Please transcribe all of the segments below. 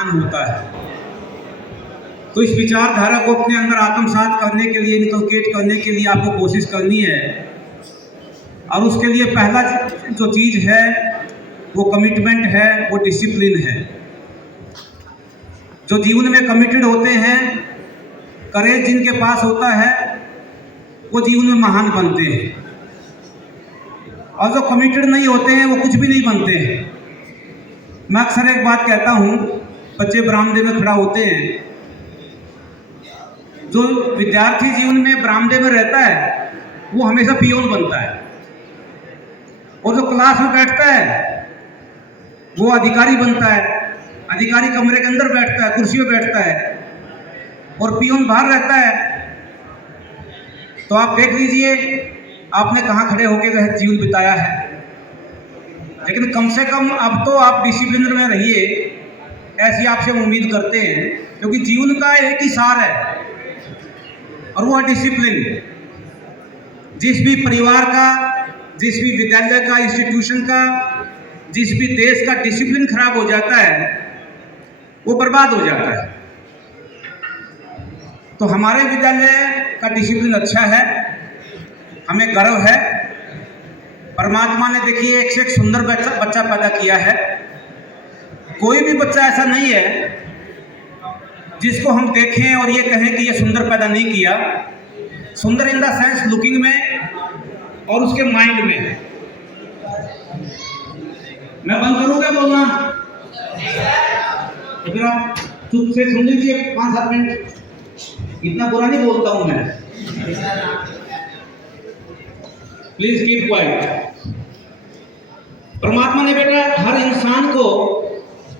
महान होता है। तो इस विचारधारा को अपने अंदर आत्मसात करने के लिए, इनकलकेट करने के लिए आपको कोशिश करनी है। और उसके लिए पहला जो चीज़ है वो कमिटमेंट है, वो डिसिप्लिन है। जो जीवन में कमिटेड होते हैं, करेज जिनके पास होता है, वो जीवन में महान बनते हैं। और जो कमिटेड नहीं होते हैं वो कुछ भी नहीं बनते हैं। मैं अक्सर एक बात कहता हूँ, बच्चे बरामदे में खड़ा होते हैं। जो विद्यार्थी जीवन में बरामदे में रहता है वो हमेशा पियोन बनता है, और जो क्लास में बैठता है वो अधिकारी बनता है। अधिकारी कमरे के अंदर बैठता है, कुर्सी में बैठता है, और पियोन बाहर रहता है। तो आप देख लीजिए आपने कहाँ खड़े होकर जीवन बिताया है। लेकिन कम से कम अब तो आप डिसिप्लिन में रहिए, ऐसी आपसे उम्मीद करते हैं, क्योंकि जीवन का एक ही सार है और वो है डिसिप्लिन। जिस भी परिवार का, जिस भी विद्यालय का, इंस्टीट्यूशन का, जिस भी देश का डिसिप्लिन खराब हो जाता है वो बर्बाद हो जाता है। तो हमारे विद्यालय का डिसिप्लिन अच्छा है, हमें गर्व है। परमात्मा ने देखिए एक से एक सुंदर बच्चा पैदा किया है। कोई भी बच्चा ऐसा नहीं है जिसको हम देखें और ये कहें कि ये सुंदर पैदा नहीं किया। सुंदर इन द सेंस लुकिंग में और उसके माइंड में। मैं बंद करूँगा बोलना, तो फिर आप चुप से सुन लीजिए 5-7 मिनट। इतना बुरा नहीं बोलता हूं मैं, प्लीज कीप क्वाइट। परमात्मा ने बेटा हर इंसान को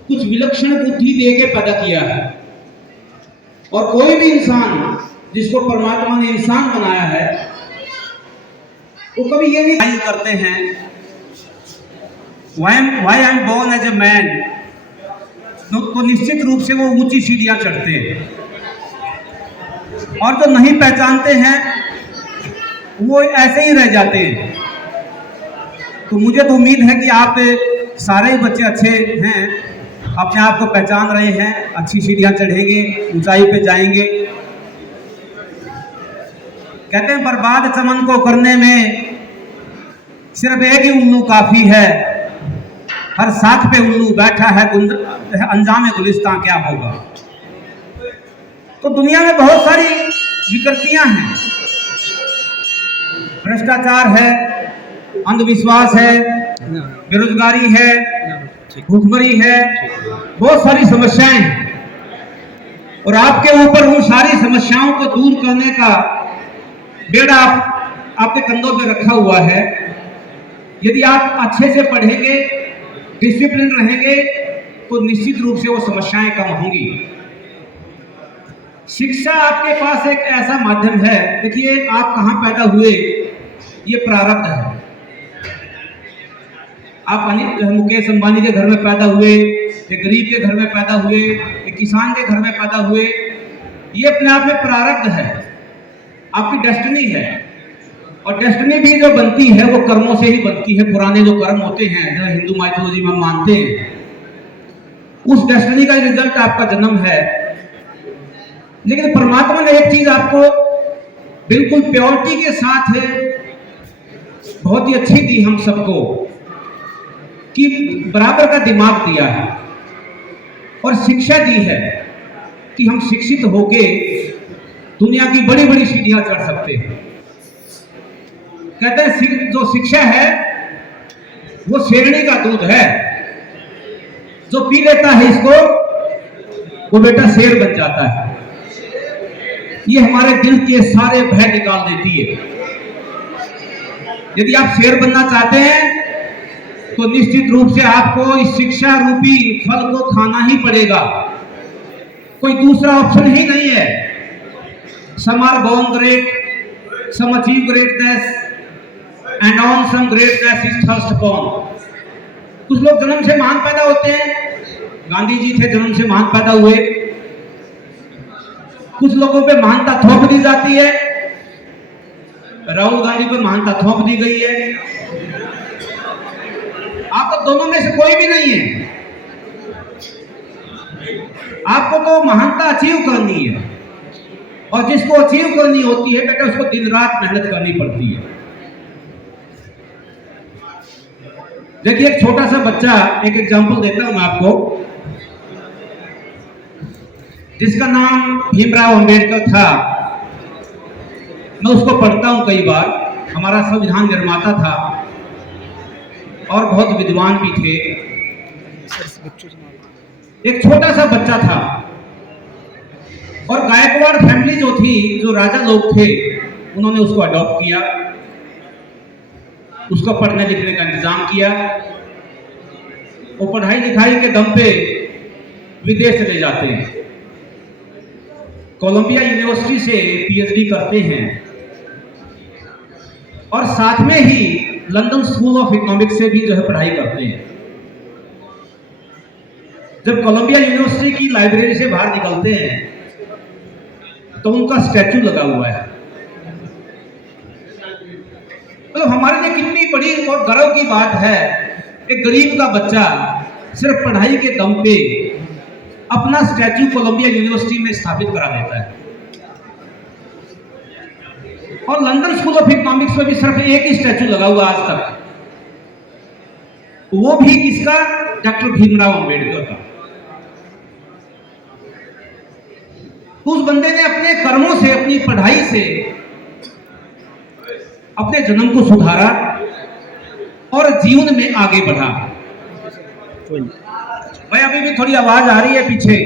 कुछ विलक्षण बुद्धि दे के पैदा किया है, और कोई भी इंसान जिसको परमात्मा ने इंसान बनाया है वो कभी ये नहीं करते हैं why I am born as a man। तो निश्चित रूप से वो ऊंची सीढ़ियां चढ़ते हैं, और जो नहीं पहचानते हैं वो ऐसे ही रह जाते हैं। तो मुझे तो उम्मीद है कि आप सारे ही बच्चे अच्छे हैं, अपने आप को पहचान रहे हैं, अच्छी सीढ़ियां चढ़ेंगे, ऊंचाई पे जाएंगे। कहते हैं बर्बाद चमन को करने में सिर्फ एक ही उल्लू काफी है, हर साख पे उल्लू बैठा है, अंजाम गुलिस्तां क्या होगा। तो दुनिया में बहुत सारी विकृतियां हैं, भ्रष्टाचार है, अंधविश्वास है, बेरोजगारी है, भूखमरी है, बहुत सारी समस्याएं हैं। और आपके ऊपर उन सारी समस्याओं को दूर करने का बेड़ा आपके कंधों पे रखा हुआ है। यदि आप अच्छे से पढ़ेंगे, डिसिप्लिन रहेंगे, तो निश्चित रूप से वो समस्याएं कम होंगी। शिक्षा आपके पास एक ऐसा माध्यम है। देखिए आप कहाँ पैदा हुए ये प्रारब्ध है। आप मुकेश अंबानी के घर में पैदा हुए, एक गरीब के घर में पैदा हुए, एक किसान के घर में पैदा हुए, ये अपने आप में प्रारब्ध है, आपकी डेस्टिनी है। और डेस्टिनी भी जो बनती है वो कर्मों से ही बनती है। पुराने जो कर्म होते हैं, जो हिंदू माइथोलॉजी में मानते हैं, उस डेस्टिनी का रिजल्ट आपका जन्म है। लेकिन परमात्मा ने एक चीज आपको बिल्कुल प्योरिटी के साथ है, बहुत ही अच्छी दी हम सबको, कि बराबर का दिमाग दिया है और शिक्षा दी है कि हम शिक्षित होके दुनिया की बड़ी बड़ी सीढ़ियां चढ़ सकते हैं। कहते हैं जो शिक्षा है वो शेरनी का दूध है, जो पी लेता है इसको वो बेटा शेर बन जाता है। ये हमारे दिल के सारे भय निकाल देती है। यदि आप शेर बनना चाहते हैं तो निश्चित रूप से आपको इस शिक्षा रूपी फल को खाना ही पड़ेगा, कोई दूसरा ऑप्शन ही नहीं है। Some are born great, some achieve greatness, and on some greatness is thrust upon। कुछ लोग जन्म से महान पैदा होते हैं, गांधी जी थे जन्म से महान पैदा हुए। कुछ लोगों पे महानता थोप दी जाती है, राहुल गांधी पे महानता थोप दी गई है। आप तो दोनों में से कोई भी नहीं है। आपको तो महानता अचीव करनी है, और जिसको अचीव करनी होती है बेटा उसको दिन रात मेहनत करनी पड़ती है। देखिए एक छोटा सा बच्चा, एक एग्जांपल देता हूं मैं आपको, जिसका नाम भीमराव अंबेडकर था। मैं उसको पढ़ता हूं कई बार। हमारा संविधान निर्माता था और बहुत विद्वान भी थे। एक छोटा सा बच्चा था और गायकवाड़ फैमिली जो थी, जो राजा लोग थे, उन्होंने उसको अडॉप्ट किया, उसको पढ़ने लिखने का इंतजाम किया। वो पढ़ाई लिखाई के दम पे विदेश चले जाते हैं, कोलंबिया यूनिवर्सिटी से पीएचडी करते हैं और साथ में ही लंदन स्कूल ऑफ इकोनॉमिक्स से भी जो है पढ़ाई करते हैं। जब कोलंबिया यूनिवर्सिटी की लाइब्रेरी से बाहर निकलते हैं तो उनका स्टैचू लगा हुआ है। मतलब हमारे लिए कितनी बड़ी और गर्व की बात है, एक गरीब का बच्चा सिर्फ पढ़ाई के दम पे अपना स्टैचू कोलंबिया यूनिवर्सिटी में स्थापित करा देता है। और लंदन स्कूल ऑफ इकोनॉमिक्स में भी सिर्फ एक ही स्टैचू लगा हुआ आज तक, वो भी किसका? डॉक्टर भीमराव अंबेडकर का। उस बंदे ने अपने कर्मों से, अपनी पढ़ाई से अपने जन्म को सुधारा और जीवन में आगे बढ़ा। भाई अभी भी थोड़ी आवाज आ रही है पीछे।